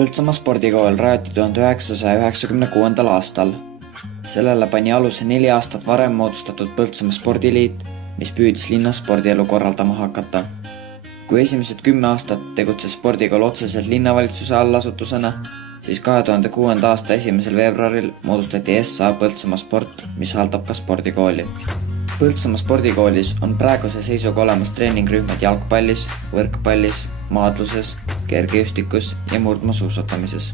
Põltsamaa spordikool rajati 1996. aastal. Sellele pani aluse 4 aastat varem moodustatud Põltsamaa spordiliit, mis püüdis linnas spordielu korraldama hakata. Kui esimesed 10 aastat tegutses spordikool otseselt linnavalitsuse allasutusena, siis 2006. aasta 1. veebruaril moodustati SA Põltsamaa sport, mis haldab ka spordikooli. Põltsamaa spordikoolis on praeguse seisuga olemas treeningrühmad jalgpallis, võrkpallis, maadluses, kergejõustikus ja murdmaasuusatamises.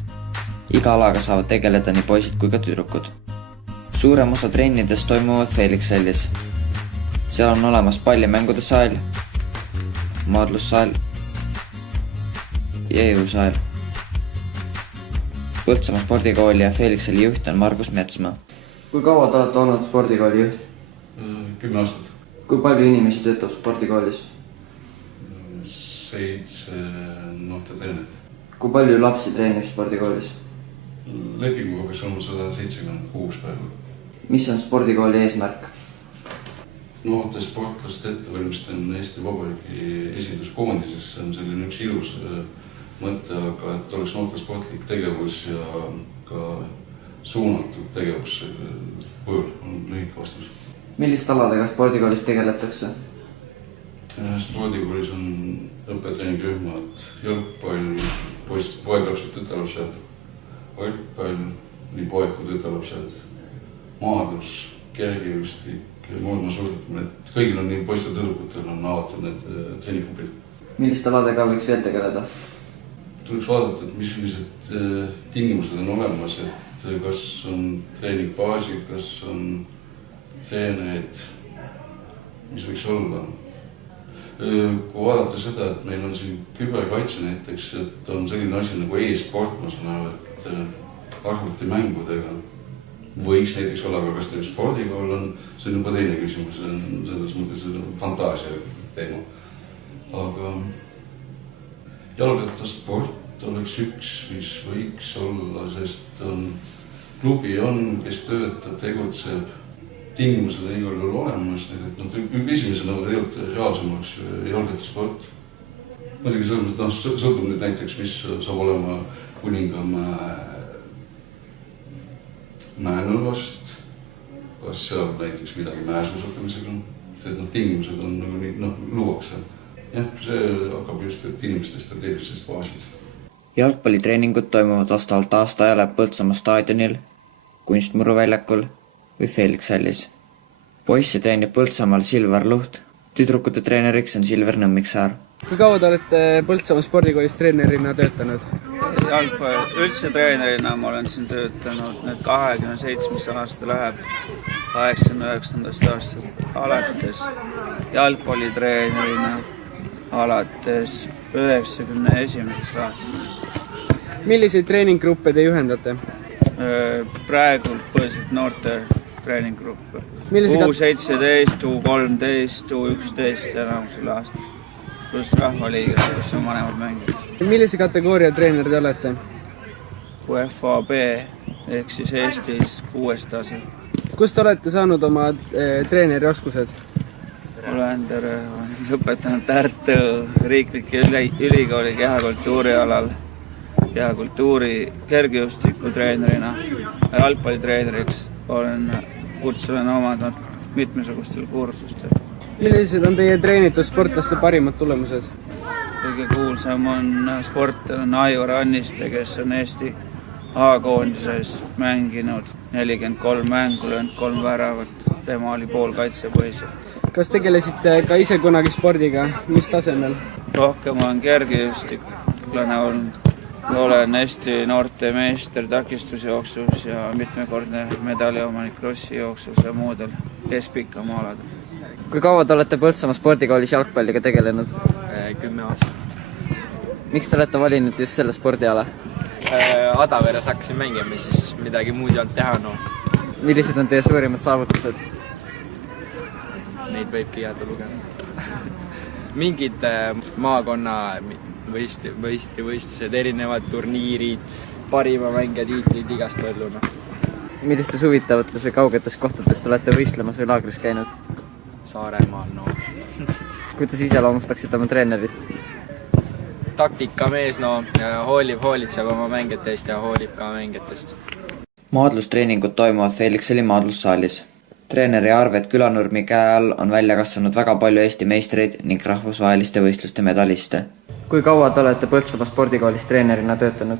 Iga alaga saavad tegeleda nii poisid kui ka tüdrukud. Suurem osa trennidest toimuvad Felixhallis. Seal on olemas pallimängude saal, maadlussaal ja jõusaal. Põltsamaa spordikooli ja Felixhalli juht on Margus Metsmaa. Kui kaua te olete olnud spordikooli juht? 10 aastat. Kui palju inimesi töötab spordikoolis? 7 noortetreenerit. Kui palju lapsi treenib spordikoolis? Lepinguga peaks olema 176 päeva. Mis on spordikooli eesmärk? Noorte sportlaste ettevalmistan Eesti Vabariigi esinduskoondises. See on selline üks ilus mõte, aga et oleks noorte sportlik tegevus ja ka suunatud tegevus kujul on lühike vastus. Millist aladega spordikoolis tegeletakse? Spordikoolis on õppetreeningrühmad, jalgpall, poeglapsed, tütarlapsed, võrkpall, nii poeg kui tütarlapsed, maadlus, kergejõustik ja murdmaasuusatamine. Kõigil on nii poistel tüdrukutel on avatud need treeninggrupid. Milliste aladega võiks veel tegeleda? Tuleks vaadata, et mis sellised tingimused on olemas, et kas on treeningbaasi, kas on treenerid, mis võiks olla. Kui vaadata seda, et meil on siin küberkaitse näiteks, et on selline asi nagu e-sport, ma saan aru, et arvutimängudega võiks näiteks olla, aga kas teil spordikool on, see on juba teine küsimus, see on selles mõttes fantaasia teema. Aga jalgrattasport oleks üks, mis võiks olla, sest klubi on, kes töötab, tegutseb, tingimused on igal juhul olemas. Esimesena reaalsem oleks jalgrattasport. Muidugi sõltub nüüd näiteks, mis saab olema Kuningamäe Mäenõlvast, kas seal näiteks midagi mäesuusatamisega on, sest tingimused on nagu nii luuakse. Jah, see hakkab just inimeste strateegilisest baasist. Jalgpallitreeningud toimuvad vastavalt aastaajale Põltsamaa staadionil, Kunstmuruväljakul või Felixhallis. Poisse treenib Põltsamaal Silver Luht, tüdrukute treeneriks on Silver Nõmmiksaar. Kui kaua te olete Põltsamaa spordikoolis treenerina töötanud? Üldse treenerina ma olen siin töötanud nüüd 27 aasta läheb, 89. aastast alates, jalgpallitreenerina alates 91. aastast. Milliseid treeninggruppe te juhendate? Praegu põhiliselt noorte treeninggruppe. U17, U13, U11 enamusel aastal. Plus rahvaliiga, kus on vanemad mängid. Millise kategooria treener te olete? UEFA B ehk siis Eestis 6. tase. Kust te olete saanud oma treeneri oskused? Olen lõpetanud Tartu riiklike ülikooli kehakultuuri alal. Kehakultuuri kergejõustiku treenerina ja jalgpallitreeneriks kutsulen omandanud mitmesugustel kursustel. Millised on teie treenitud sportlaste parimad tulemused? Kõige kuulsam on sportlane Aivar Anniste, kes on Eesti A-koondises mänginud 43 mängu, löönud 3 väravat. Tema oli poolkaitsepõhised. Kas tegelesite ka ise kunagi spordiga? Mis tasemel? Rohkem on kergejõustiklane olnud. Olen Eesti noorte meister takistusjooksus ja mitmekordne medaliomanik krossi jooksus ja muudel keskpikamaa aladel. Kui kaua te olete Põltsamaa spordikoolis jalgpalliga tegelenud? 10 aastat. Miks te olete valinud just selle spordiala? Adaveres hakkasin mängima, siis midagi muud ei olnud teha. Millised on teie suurimad saavutused? Neid võibki jääda lugema. Mingid maakonna võistlused, erinevad turniirid, parima mängija tiitlid igas põlluna. Millistes huvitavates või kaugetes kohtades te olete võistlemas või laagris käinud? Saaremaal, Kuidas iseloomustaksite oma treenerit? taktikamees, hoolitseb oma mängijatest ja hoolib ka mängijatest. Maadlustreeningud toimuvad Felixeli maadlussaalis. Treeneri Arvet Külanurmi käe all on välja kasvanud väga palju Eesti meistreid ning rahvusvaheliste võistluste medaliste. Kui kaua te olete Põltsamaa spordikoolis treenerina töötanud?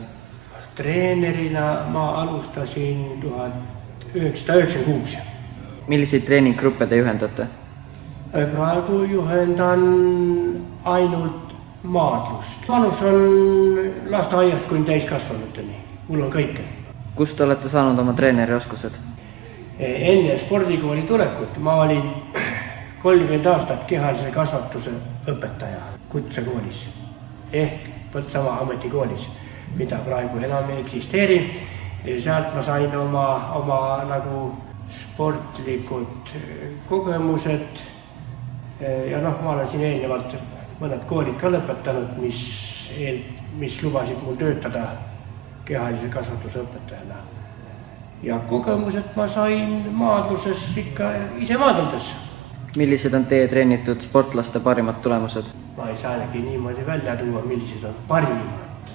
Treenerina ma alustasin 1996. Milliseid treeninggruppe te juhendate? Praegu juhendan ainult maadlust. Vanus on lasteaiast kuni täiskasvanuteni. Mul on kõike. Kust te olete saanud oma treeneri oskused? Enne spordikooli tulekut ma olin 30 aastat kehalise kasvatuse õpetaja kutsekoolis ehk Põltsamaa ametikoolis, mida praegu enam ei eksisteeri. Sealt ma sain oma nagu sportlikud kogemused ja ma olen siin eelnevalt mõned koolid ka lõpetanud, mis lubasid mul töötada kehalise kasvatuse õpetajana. Ja kogemused ma sain maadluses ikka ise maadeldes. Millised on teie treenitud sportlaste parimad tulemused? Ma ei saanegi niimoodi välja tuua, millised on parimad.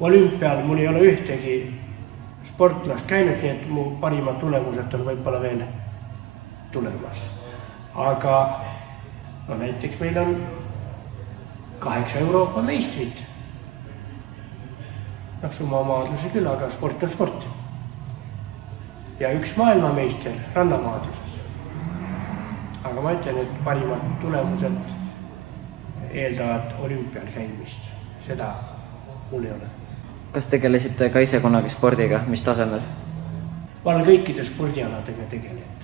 Olümpial mul ei ole ühtegi sportlast käinud, nii et mu parimad tulemused on võib-olla veel tulemas. Aga näiteks meil on 8 Euroopa meistrid. Summa maadluse küll, aga sport on sport. Ja üks maailmameister rannamaadluses. Aga ma ütlen, et parimad tulemused eeldavad olümpial käimist. Seda mul ei ole. Kas tegelesite ka ise kunagi spordiga? Mis tasemel? Ma olen kõikide spordialadega tegelenud.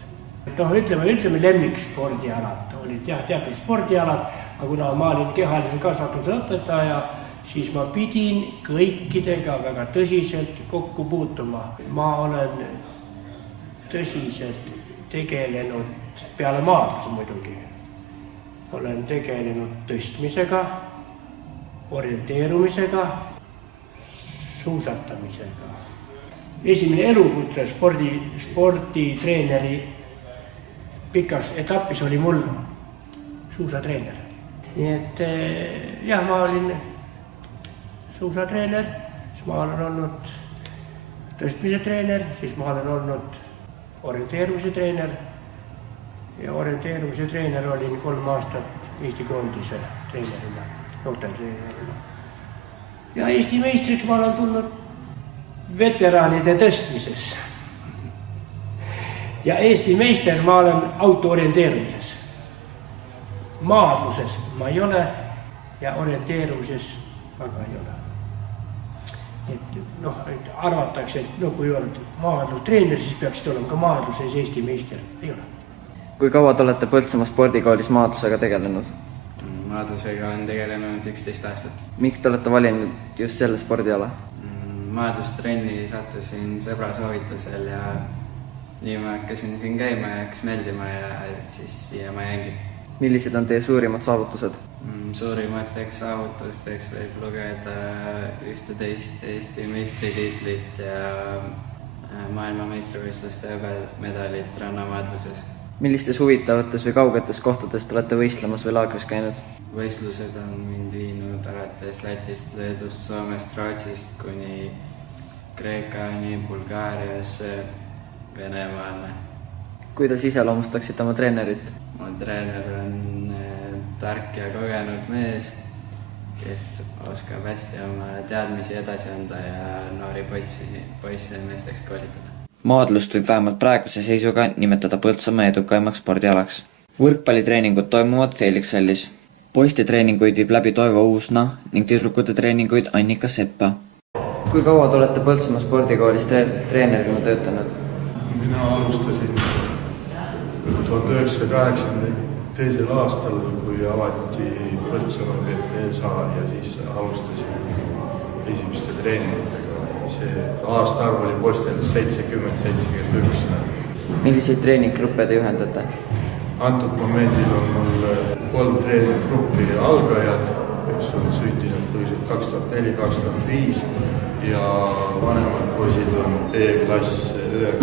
Ütleme lemmikspordialad. Olid teatud spordialad, aga kuna ma olin kehalise kasvatuse õpetaja, siis ma pidin kõikidega väga tõsiselt kokku puutuma. Ma olen tõsiselt tegelenud peale maadluse muidugi. Olen tegelenud tõstmisega, orienteerumisega, suusatamisega. Esimene elukutse sporditreeneri pikas etapis oli mul suusatreener. Nii et ma olin suusatreener, siis ma olen olnud tõstmise treener, siis ma olen olnud orienteerumise treener ja orienteerumise treener olin 3 aastat Eesti koondise treenerina, noortetreenerina. Ja Eesti meistriks ma olen tulnud veteraanide tõstmises. Ja Eesti meister ma olen autoorienteerumises. Maadluses ma ei ole ja orienteerumises ma ka ei ole. Arvatakse, et kui oled maadlustreener, siis peaksid olema ka maadluses Eesti meister. Ei ole. Kui kaua te olete Põltsamaa spordikoolis maadlusega tegelenud? Maadlusega olen tegelenud 11 aastat. Miks te olete valinud just selle spordiala? Maadlustrenni sattusin sõbra soovitusel ja nii ma hakkasin siin käima ja hakkas meeldima ja siis siia ma jäängi. Millised on teie suurimad saavutused? Suurimateks saavutusteks võib lugeda 11 Eesti meistritiitlit ja maailmameistrivõistluste medalit rannamaadluses. Millistes huvitavates või kaugetes kohtades te olete võistlemas või laagris käinud? Võistlused on mind viinud alates Lätist, Leedust, Soomest, Rootsist kuni Kreekani, Bulgaariasse, Venemaale. Kuidas iseloomustaksite oma treenerit? Mu treener on tark ja kogenud mees, kes oskab hästi oma teadmisi edasi anda ja noori poisse meesteks koolitada. Maadlust võib vähemalt praeguse seisuga nimetada Põltsamaa edukaimaks spordialaks. Võrkpallitreeningud toimuvad Felixelis. Poistetreeninguid viib läbi Toivo Uusna ning tüdrukute treeninguid Annika Seppa. Kui kaua te olete Põltsamaa spordikoolis treenerina töötanud? Mina alustasin 1982. aastal, kui avati Põltsamaa PTA-saal ja siis alustasin esimeste treeningutega. See aastaarv oli poistel 70-71. Milliseid treeninggruppe te juhendate? Antud momendil on mul 3 treeninggruppi algajad, kes on sündinud põhiselt 2004-2005 ja vanemad poisid on B-klass sündinud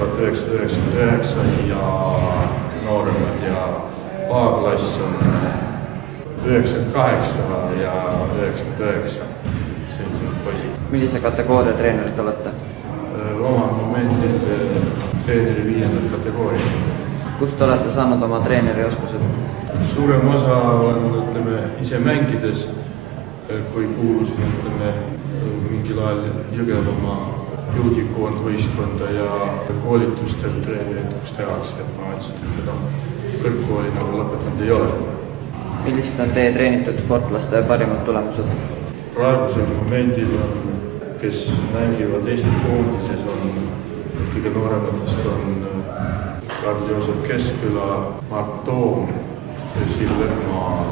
1999 ja nooremad ja A-klass on 98 ja 99 sündinud poisid. millise kategooria treenerid olete? Omal momendil treeneri 5. kategooria. Kust olete saanud oma treeneri oskused? Suurem osa on, ise mängides, kui kuulusin, mingil ajal Jõgevamaa juudikoondvõistkonda ja koolitustel treenerid, kus tehakse, et ma ütlesin, et kõrgkooli nagu lõpetanud ei ole. Millised on teie treenitud sportlaste parimad tulemused? Praegusel momendil on, kes mängivad Eesti koondises, on kõige noorematest on Karl-Joosep Keskküla, Mart Toom ja Silver Maa,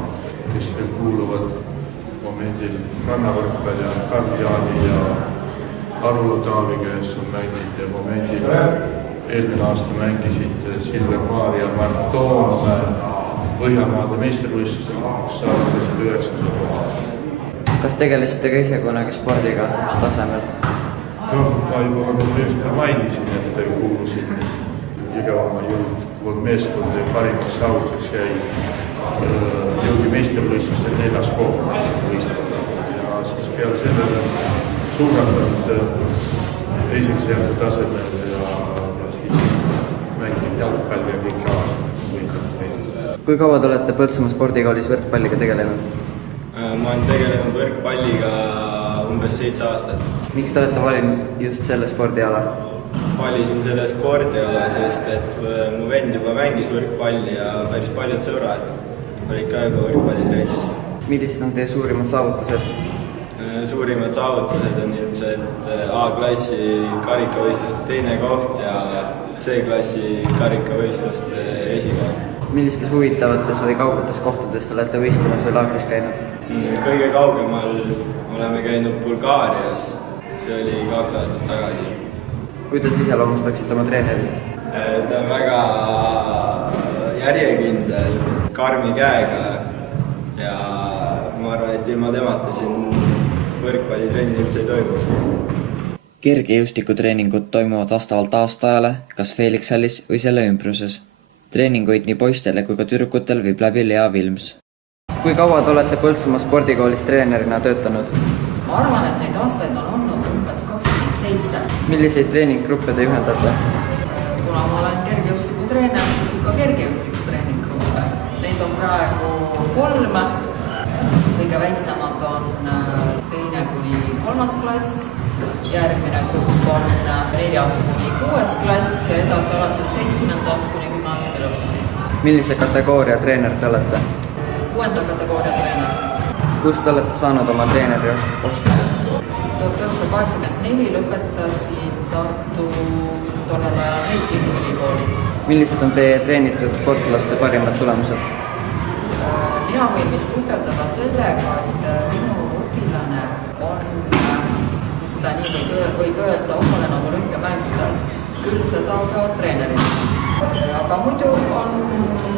kes veel kuuluvad momendil rannavõrkpalli on Karl-Jaani ja Arulu Taavi, kes on mänginud ja momendil eelmine aasta mängisid Silver Maa ja Mart Toom Põhjamaade meistervõistlustel, kus saavutasid 9. koha. Kas tegelesite ka ise kunagi spordiga, mis tasemel? Ma juba nagu mainisin, et kuulusin Jõgevamaa juudikoondmeeskonda ja parimaks saavutuseks jäi jõudi meistervõistlustel 4. koht võistkondaga ja siis peale sellele suurendanud teiseks järgu tasemel ja siis mänginud jalgpalli ja kõik aastad. Kui kaua te olete Põltsamaa spordikoolis võrkpalliga tegelenud? Ma olen tegelenud võrkpalliga umbes 7 aastat. Miks te olete valinud just selle spordiala? Valisin selle spordiala, sest et mu vend juba mängis võrkpalli ja päris paljud sõbrad olid ka juba võrkpallitrennis. Millised on teie suurimad saavutused? Suurimad saavutused on ilmselt A-klassi karikavõistluste 2. koht ja C-klassi karikavõistluste 1. koht. Millistes huvitavates või kaugetes kohtades olete võistlemas või laagris käinud? Kõige kaugemal oleme käinud Bulgaarias, see oli 2 aastat tagasi. Kuidas iseloomustaksite oma treenerit? Ta on väga järjekindel, karmi käega ja ma arvan, et ilma temata siin võrkpallitrenni üldse ei toimus. Kergejõustikutreeningud toimuvad vastavalt aastaajale, kas Felixhallis või selle ümbruses. Treeninguid nii poistele kui ka tüdrukutel viib läbi Lea Vilms. Kui kaua te olete Põltsamaa spordikoolis treenerina töötanud? Ma arvan, et neid aastaid on olnud umbes 27. Milliseid treeninggruppe te juhendate? Kuna ma olen kergejõustikutreener, siis ikka kergejõustikutreeninggruppe. Neid on praegu 3. Kõige väiksemad on 2. kuni 3. klass. Järgmine grupp on 4. kuni 6. klass ja edasi alates 7. kuni gümnaasiumi lõpuni. Millise kategooria treener te olete? 6. kategooria treener. Kust te olete saanud oma treeneri oskused? 1984 lõpetasin Tartu tollel ajal riikliku ülikooli. Millised on teie treenitud sportlaste parimad tulemused? Mina võin vist tugevdada sellega, et minu õpilane on, kui seda nii võib öelda, osalenud olümpiamängudel. Küll seda ka treenerina. Aga muidu on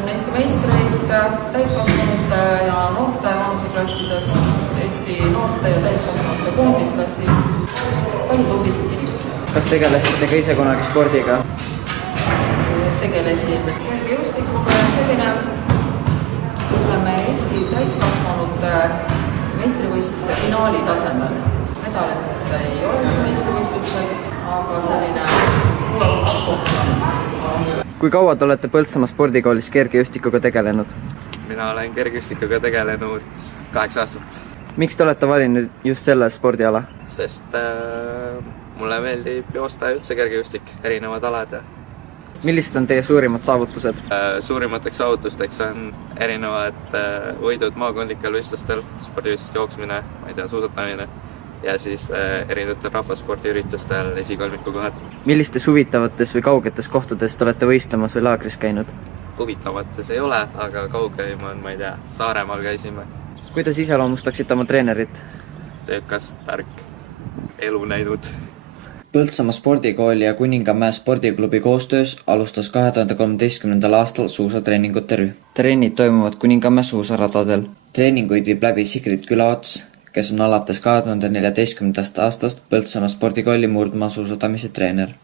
Eesti meistreid täiskasvanute ja noorte vanuseklassides, Eesti noorte ja täiskasvanute koondislasi, palju tublisid inimesi. Kas tegelesite ka ise kunagi spordiga? Tegelesin kergejõustikuga ja selline Eesti täiskasvanute meistrivõistluste finaali tasemel. Medalit ei ole Eesti meistrivõistlustel, aga selline 6. koht on. Kui kaua te olete Põltsamaa spordikoolis kergejõustikuga tegelenud? Mina olen kergejõustikuga tegelenud 8 aastat. Miks te olete valinud just selle spordiala? Sest mulle meeldib joosta üldse kergejõustik, erinevad alad. Millised on teie suurimad saavutused? Suurimateks saavutusteks on erinevad võidud maakondlikel võistlustel, spordivõistluste jooksmine, suusatamine ja siis erinevatel rahvaspordiüritustel esikolmiku kohad. Millistes huvitavates või kaugetes kohtades te olete võistlemas või laagris käinud? Huvitavates ei ole, aga kaugeim on, Saaremaal käisime. Kuidas iseloomustaksite oma treenerit? Töökas, tark, elu näinud. Põltsamaa spordikooli ja Kuningamäe spordiklubi koostöös alustas 2013. aastal suusatreeningute rühm. Trennid toimuvad Kuningamäe suusaradadel. Treeninguid viib läbi Sigrid Külaots, kes on alates 2014. aastast Põltsamaa spordikooli murdmaasuusatamise treener.